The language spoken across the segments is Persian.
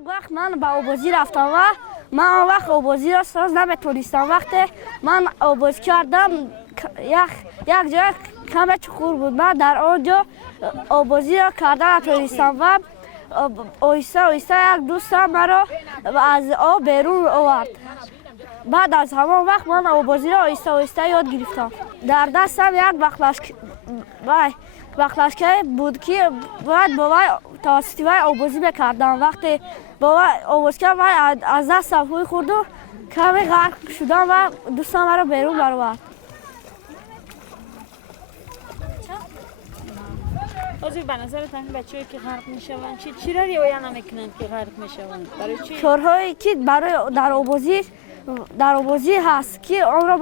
یک وقت من به آبازی رفتم و من آن وقت آبازی را ساز نمیتونستم. وقتی من آباز کردم یک جای کم چخور بود، من در آنجا آبازی را کردن نتونستم و آیسته آیسته یک دوستم مرا از آب بیرون آورد. بعد از همان وقت من آبازی را آیسته آیسته یاد گرفتم. در دستم یک بخلشکه بود که باید با وی توسط وی آبازی میکردم. وقتی با وی آباز کردم وی از دستم خوی خورد و کمی غرق شدم و دوستم مرا بیرون برآورد. آزوی به نظرت همین بچه‌ای که غرق میشوند چی را رعایت نمیکنند که غرق میشوند؟ برای چی؟ کارهایی که برای در آبازی هست که آن را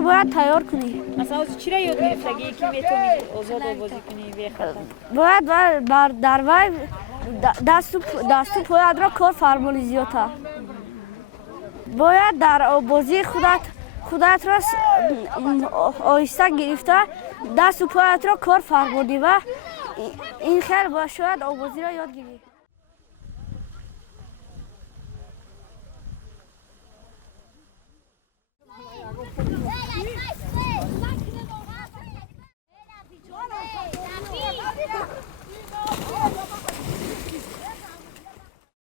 باید تیار کنی. مثلا از چی را یاد گرفتگی که میتونی آزاد آبازی کنی بی خطر؟ باید در وی دست و پایت را کار فرمانی زیادتر. باید در آبازی خودت را آیسته گرفته دست و پایت را کار فرمانی و این خیلی باید شاید آبازی را یاد گیری.